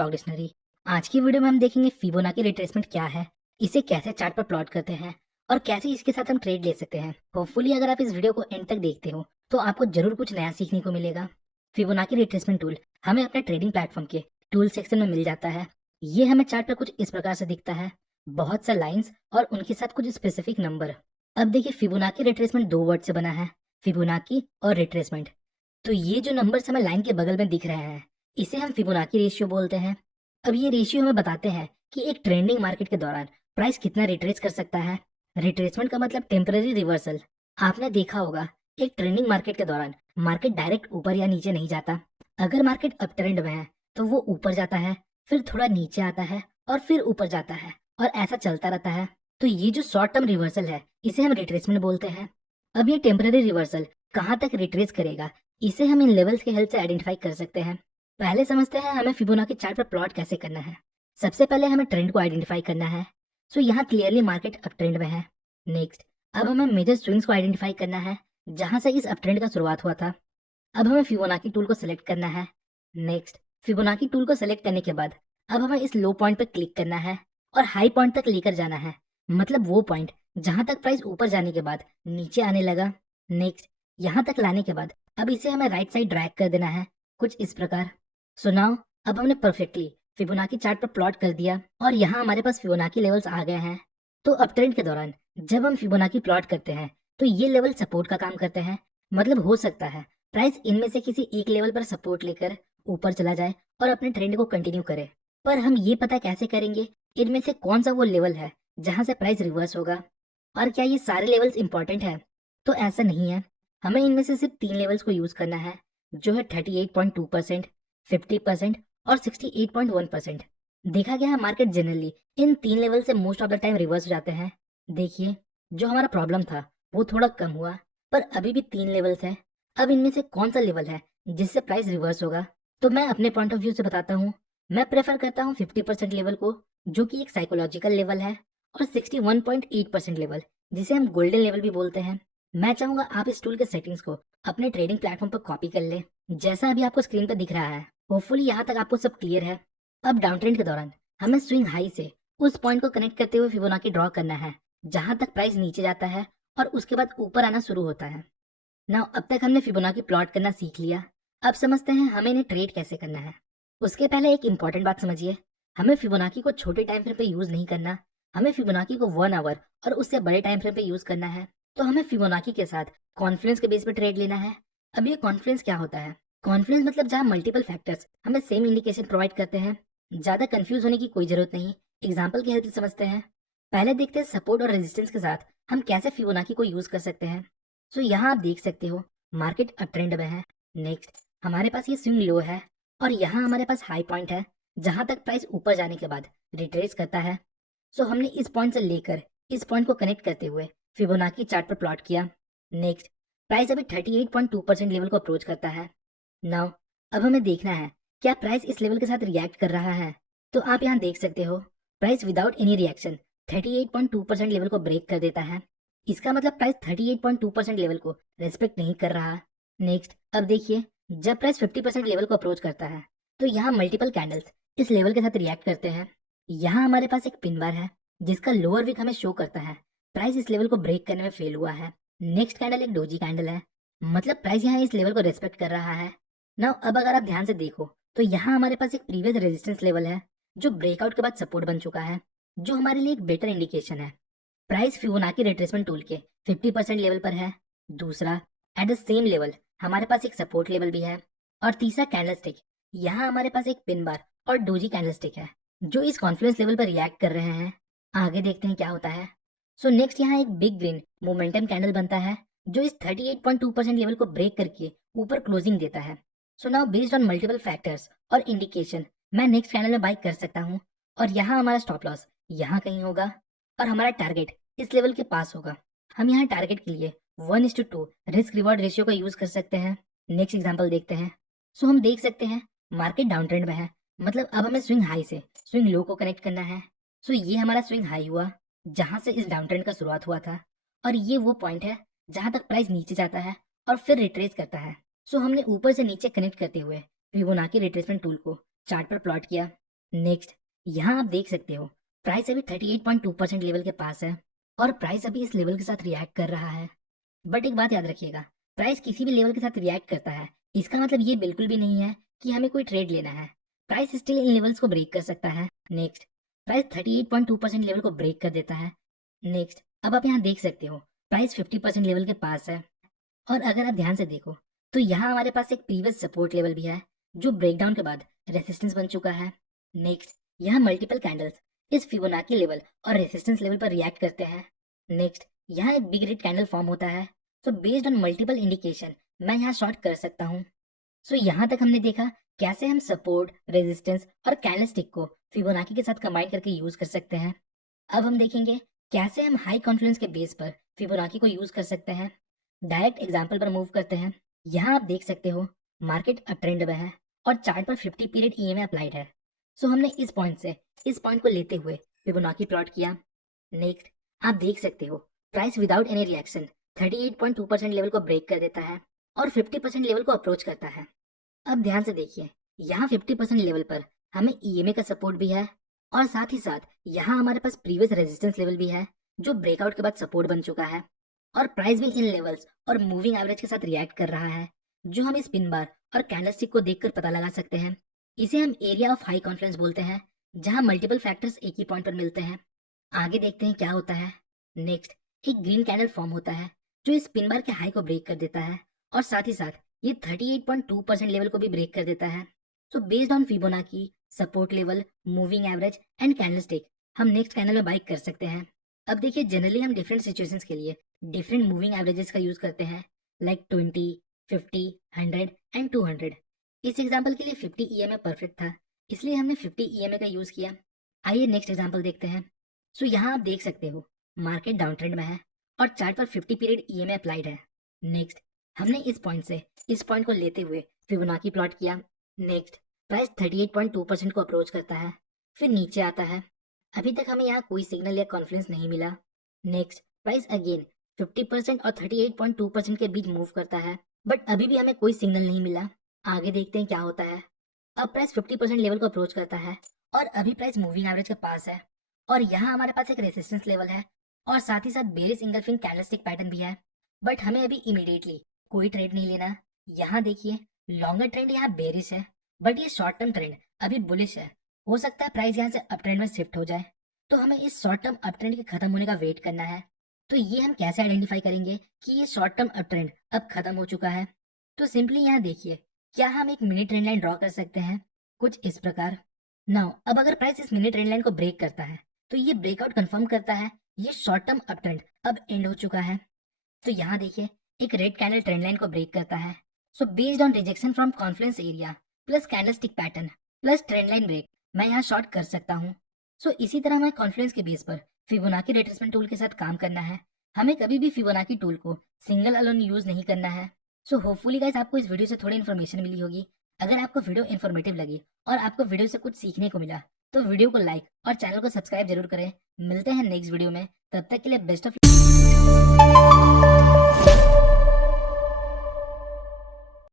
Stock dictionary. आज की video में हम देखेंगे फिबोनाची रिट्रेसमेंट क्या है, इसे कैसे चार्ट पर प्लॉट करते हैं और कैसे इसके साथ हम ट्रेड ले सकते हैं। होपफुली अगर आप इस वीडियो को एंड तक देखते हो तो आपको जरूर कुछ नया सीखने को मिलेगा। फिबोनाची रिट्रेसमेंट टूल हमें अपने ट्रेडिंग प्लेटफॉर्म के टूल सेक्शन में मिल जाता है। ये हमें चार्ट पर कुछ इस प्रकार से दिखता है, बहुत सा लाइन्स और उनके साथ कुछ स्पेसिफिक नंबर। अब देखिए, फिबोनाची रिट्रेसमेंट दो वर्ड से बना है, फिबोनाची और रिट्रेसमेंट। तो ये जो नंबर्स हमें लाइन के बगल में दिख रहे हैं, इसे हम फिबोनाची रेशियो बोलते हैं। अब ये रेशियो हमें बताते हैं कि एक ट्रेंडिंग मार्केट के दौरान प्राइस कितना रिट्रेस कर सकता है। रिट्रेसमेंट का मतलब टेम्पररी रिवर्सल। आपने देखा होगा, एक ट्रेंडिंग मार्केट के दौरान मार्केट डायरेक्ट ऊपर या नीचे नहीं जाता। अगर मार्केट अप ट्रेंड में है तो वो ऊपर जाता है, फिर थोड़ा नीचे आता है और फिर ऊपर जाता है, और ऐसा चलता रहता है। तो ये जो शॉर्ट टर्म रिवर्सल है, इसे हम रिट्रेसमेंट बोलते हैं। अब ये टेम्पररी रिवर्सल कहाँ तक रिट्रेस करेगा, इसे हम इन लेवल्स के हेल्प से आइडेंटिफाई कर सकते हैं। पहले समझते हैं हमें फिबोनाची चार्ट पर प्लॉट कैसे करना है। सबसे पहले हमें ट्रेंड को आइडेंटिफाई करना है। सो यहाँ क्लियरली मार्केट अप ट्रेंड में है। नेक्स्ट, अब हमें मेजर स्विंग्स को आइडेंटिफाई करना है, जहां से इस अप ट्रेंड का शुरुआत हुआ था। अब हमें फिबोनाची टूल को सिलेक्ट करना है। नेक्स्ट, फिबोनाची टूल को सिलेक्ट करने के बाद अब हमें इस लो पॉइंट पर क्लिक करना है और हाई पॉइंट तक लेकर जाना है, मतलब वो पॉइंट जहां तक प्राइस ऊपर जाने के बाद नीचे आने लगा। नेक्स्ट, यहाँ तक लाने के बाद अब इसे हमें राइट साइड ड्रैग कर देना है, कुछ इस प्रकार। सो नाउ अब हमने परफेक्टली फिबोनाची चार्ट पर प्लॉट कर दिया और यहाँ हमारे पास फिबोनाची लेवल्स आ गए हैं। तो अप ट्रेंड के दौरान जब हम फिबोनाची प्लॉट करते हैं तो ये लेवल सपोर्ट का काम करते हैं। मतलब हो सकता है प्राइस इनमें से किसी एक लेवल पर सपोर्ट लेकर ऊपर चला जाए और अपने ट्रेंड को कंटिन्यू करे। पर हम ये पता कैसे करेंगे इनमें से कौन सा वो लेवल है जहां से प्राइस रिवर्स होगा, और क्या ये सारे लेवल्स इंपॉर्टेंट है? तो ऐसा नहीं है। हमें इनमें से सिर्फ 3 लेवल्स को यूज करना है, जो है 38.2%, 50% और 68.1%। देखा गया है मार्केट जनरली इन 3 लेवल से most of the time reverse हो जाते हैं। देखिए, जो हमारा प्रॉब्लम था वो थोड़ा कम हुआ, पर अभी भी 3 लेवल्स हैं। अब इनमें से कौन सा लेवल है जिससे प्राइस रिवर्स होगा? तो मैं अपने पॉइंट ऑफ व्यू से बताता हूँ। मैं प्रेफर करता हूँ 50% लेवल को, जो कि एक साइकोलॉजिकल लेवल है, और 61.8% लेवल, जिसे हम गोल्डन लेवल भी बोलते हैं। मैं चाहूंगा आप इस टूल के सेटिंग्स को अपने ट्रेडिंग प्लेटफॉर्म पर कॉपी कर ले, जैसा अभी आपको स्क्रीन पर दिख रहा है। होपफुली यहाँ तक आपको सब क्लियर है। अब डाउन ट्रेंड के दौरान हमें स्विंग हाई से उस पॉइंट को कनेक्ट करते हुए फिबोनाची ड्रॉ करना है, जहां तक प्राइस नीचे जाता है और उसके बाद ऊपर आना शुरू होता है। नाउ अब तक हमने फिबोनाची प्लॉट करना सीख लिया। अब समझते हैं हमें इन्हें ट्रेड कैसे करना है। उसके पहले एक इंपॉर्टेंट बात समझिए, हमें फिबोनाची को छोटे टाइम फ्रेम पे यूज नहीं करना। हमें फिबोनाची को 1 आवर और उससे बड़े टाइम फ्रेम पे यूज करना है। तो हमें फिबोनाची के साथ कॉन्फ्लुएंस के बेस पे ट्रेड लेना है। अब ये कॉन्फ्लुएंस क्या होता है? कॉन्फ्लुएंस मतलब जहाँ मल्टीपल फैक्टर्स हमें सेम इंडिकेशन प्रोवाइड करते हैं। ज्यादा कंफ्यूज होने की कोई जरूरत नहीं, एग्जाम्पल की हेल्प से समझते हैं। पहले देखते हैं सपोर्ट और रेजिस्टेंस के साथ हम कैसे फिबोनाची को यूज कर सकते हैं। सो यहाँ आप देख सकते हो मार्केट अप ट्रेंड में है। नेक्स्ट, हमारे पास ये स्विंग लो है और यहाँ हमारे पास हाई पॉइंट है, जहां तक प्राइस ऊपर जाने के बाद रिट्रेस करता है। सो हमने इस पॉइंट से लेकर इस पॉइंट को कनेक्ट करते हुए फिबोनाची चार्ट पर प्लॉट किया। नेक्स्ट, प्राइस अभी 38.2% लेवल को अप्रोच करता है। नाउ अब हमें देखना है क्या प्राइस इस लेवल के साथ रिएक्ट कर रहा है। तो आप यहाँ देख सकते हो price without any reaction 38.2% level को ब्रेक कर देता है। इसका मतलब प्राइस 38.2% लेवल को रेस्पेक्ट नहीं कर रहा। नेक्स्ट, अब देखिए, जब प्राइस 50% लेवल को अप्रोच करता है तो यहाँ मल्टीपल कैंडल्स इस लेवल के साथ रिएक्ट करते हैं। यहाँ हमारे पास एक पिन बार है जिसका लोअर विक हमें शो करता है प्राइस इस लेवल को ब्रेक करने में फेल हुआ है। नेक्स्ट कैंडल एक डोजी कैंडल है, मतलब प्राइस यहाँ इस लेवल को रेस्पेक्ट कर रहा है। नाउ अब अगर आप ध्यान से देखो तो यहाँ हमारे पास एक प्रीवियस रेजिस्टेंस लेवल है जो ब्रेकआउट के बाद सपोर्ट बन चुका है, जो हमारे लिए एक बेटर इंडिकेशन है। प्राइस फिबोनाची रिट्रेसमेंट टूल के 50% लेवल पर है। दूसरा, एट द सेम लेवल हमारे पास एक सपोर्ट लेवल भी है। और तीसरा कैंडलस्टिक, यहाँ हमारे पास एक पिन बार और डोजी कैंडलस्टिक है जो इस कॉन्फ्लुएंस लेवल पर रिएक्ट कर रहे हैं। आगे देखते हैं क्या होता है। सो नेक्स्ट, यहाँ एक बिग ग्रीन मोमेंटम कैंडल बनता है जो इस 38.2% लेवल को ब्रेक करके ऊपर क्लोजिंग देता है। So now based on multiple factors और इंडिकेशन मैं नेक्स्ट कैंडल में बाई कर सकता हूँ, और यहाँ हमारा स्टॉप लॉस यहाँ कहीं होगा और हमारा टारगेट इस लेवल के पास होगा। हम यहाँ टारगेट के लिए 1:2 रिस्क रिवॉर्ड रेशियो का यूज कर सकते हैं। नेक्स्ट एग्जांपल देखते हैं। सो हम देख सकते हैं मार्केट डाउन ट्रेंड में है, मतलब अब हमें स्विंग हाई से स्विंग लो को कनेक्ट करना है। सो ये हमारा स्विंग हाई हुआ जहां से इस डाउन ट्रेंड का शुरुआत हुआ था, और ये वो पॉइंट है जहां तक प्राइस नीचे जाता है और फिर रिट्रेस करता है। सो हमने ऊपर से नीचे कनेक्ट करते हुए फिबोनाची रिट्रेसमेंट टूल को चार्ट पर प्लॉट किया। नेक्स्ट, यहाँ आप देख सकते हो प्राइस अभी 38.2% लेवल के पास है और प्राइस अभी इस लेवल के साथ रिएक्ट कर रहा है। बट एक बात याद रखिएगा, प्राइस किसी भी लेवल के साथ रिएक्ट करता है इसका मतलब ये बिल्कुल भी नहीं है कि हमें कोई ट्रेड लेना है। प्राइस स्टिल इन लेवल्स को ब्रेक कर सकता है। नेक्स्ट, प्राइस 38.2% लेवल को ब्रेक कर देता है। नेक्स्ट, अब आप यहाँ देख सकते हो प्राइस 50% लेवल के पास है और अगर आप ध्यान से देखो तो यहाँ हमारे पास एक प्रीवियस सपोर्ट लेवल भी है जो ब्रेकडाउन के बाद रेसिस्टेंस बन चुका है। नेक्स्ट, यहाँ मल्टीपल कैंडल्स इस फिबोनाची लेवल और रेसिस्टेंस लेवल पर रिएक्ट करते हैं। नेक्स्ट, यहाँ एक बिग रेड कैंडल फॉर्म होता है। So based on multiple indication मैं यहाँ शॉर्ट कर सकता हूँ। सो यहाँ तक हमने देखा कैसे हम सपोर्ट, रेजिस्टेंस और कैंडलस्टिक को फिबोनाची के साथ कंबाइन करके यूज कर सकते हैं। अब हम देखेंगे कैसे हम हाई कॉन्फिडेंस के बेस पर फिबोनाची को यूज कर सकते हैं। डायरेक्ट एग्जांपल पर मूव करते हैं। यहाँ आप देख सकते हो मार्केट अप ट्रेंड में है और चार्ट पर 50 पीरियड ईएमए अप्लाइड है। सो हमने इस पॉइंट से इस पॉइंट को लेते हुए फिबोनाची प्लॉट किया। नेक्स्ट, आप देख सकते हो price without any reaction 38.2% level को ब्रेक कर देता है और 50% लेवल को अप्रोच करता है। अब ध्यान से देखिए, यहाँ 50% लेवल पर हमें ईएमए का सपोर्ट भी है और साथ ही साथ यहाँ हमारे पास प्रीवियस रेजिस्टेंस लेवल भी है जो ब्रेकआउट के बाद सपोर्ट बन चुका है और प्राइस भी इन लेवल्स और मूविंग एवरेज के साथ रिएक्ट कर रहा है जो हम इस पिन बार और कैंडलस्टिक को देखकर पता लगा सकते हैं। इसे हम एरिया ऑफ हाई कॉन्फिडेंस बोलते हैं जहाँ मल्टीपल फैक्टर्स एक ही पॉइंट पर मिलते हैं। आगे देखते हैं क्या होता है। नेक्स्ट, एक ग्रीन कैंडल फॉर्म होता है जो इस पिन बार के हाई को ब्रेक कर देता है और साथ ही साथ ये 38.2% लेवल को भी ब्रेक कर देता है। So based on Fibonacci, support level, moving average and candlestick हम नेक्स्ट कैंडल में बाई कर सकते हैं। अब देखिए, जनरली हम डिफरेंट सिचुएशंस के लिए डिफरेंट मूविंग एवरेजेस का यूज करते हैं लाइक 20, 50, 100 एंड 200। इस एग्जांपल के लिए 50 ईएमए परफेक्ट था इसलिए हमने 50 ईएमए का यूज किया। आइए नेक्स्ट एग्जांपल देखते हैं। सो यहाँ आप देख सकते हो मार्केट डाउन ट्रेंड में है और चार्ट पर 50 पीरियड ईएमए अप्लाइड है। नेक्स्ट, हमने इस पॉइंट से इस पॉइंट को लेते हुए फिबोनाची प्लॉट किया। नेक्स्ट, प्राइस 38.2% को अप्रोच करता है फिर नीचे आता है। अभी तक हमें यहाँ कोई सिग्नल या कॉन्फ्रेंस नहीं मिला। नेक्स्ट, प्राइस अगेन 50% और 38.2% के बीच मूव करता है बट अभी भी हमें कोई सिग्नल नहीं मिला। आगे देखते हैं क्या होता है। अब प्राइस 50% लेवल को अप्रोच करता है और अभी प्राइस मूविंग एवरेज के पास है और यहाँ हमारे पास एक रेसिस्टेंस लेवल है और साथ ही साथ बेरिश इंगल्फिंग कैंडलस्टिक पैटर्न भी है बट हमें अभी इमीडिएटली कोई ट्रेड नहीं लेना। यहाँ देखिए, लॉन्गर ट्रेंड यहाँ बेरिश है बट ये शॉर्ट टर्म ट्रेंड अभी बुलिश है। हो सकता है प्राइस यहाँ से अप ट्रेंड में शिफ्ट हो जाए तो हमें इस शॉर्ट टर्म अप ट्रेंड के खत्म होने का वेट करना है। तो ये हम कैसे आइडेंटिफाई करेंगे कि ये शॉर्ट टर्म अप ट्रेंड अब खत्म हो चुका है। तो सिंपली यहाँ देखिए, क्या हम एक मिनी ट्रेंड लाइन ड्रॉ कर सकते हैं कुछ इस प्रकार। नाउ अब अगर प्राइस इस मिनी ट्रेंड लाइन को ब्रेक करता है तो ये ब्रेकआउट कंफर्म करता है ये शॉर्ट टर्म अप ट्रेंड अब एंड हो चुका है। तो यहाँ देखिए, एक रेड कैंडल ट्रेंड लाइन को ब्रेक करता है। So based on rejection from confluence area plus candlestick pattern plus trend line break मैं यहाँ शॉर्ट कर सकता हूँ। सो इसी तरह हमें कॉन्फ्लुएंस के बेस पर फिबोनाची रिट्रेसमेंट टूल के साथ काम करना है। हमें कभी भी फिबोनाची टूल को सिंगल अलोन यूज नहीं करना है। सो होपफुली गाइस आपको इस वीडियो से थोड़ी इन्फॉर्मेशन मिली होगी। अगर आपको वीडियो इन्फॉर्मेटिव लगी और आपको वीडियो से कुछ सीखने को मिला तो वीडियो को लाइक और चैनल को सब्सक्राइब जरूर करें। मिलते हैं नेक्स्ट वीडियो में, तब तक के लिए बेस्ट ऑफ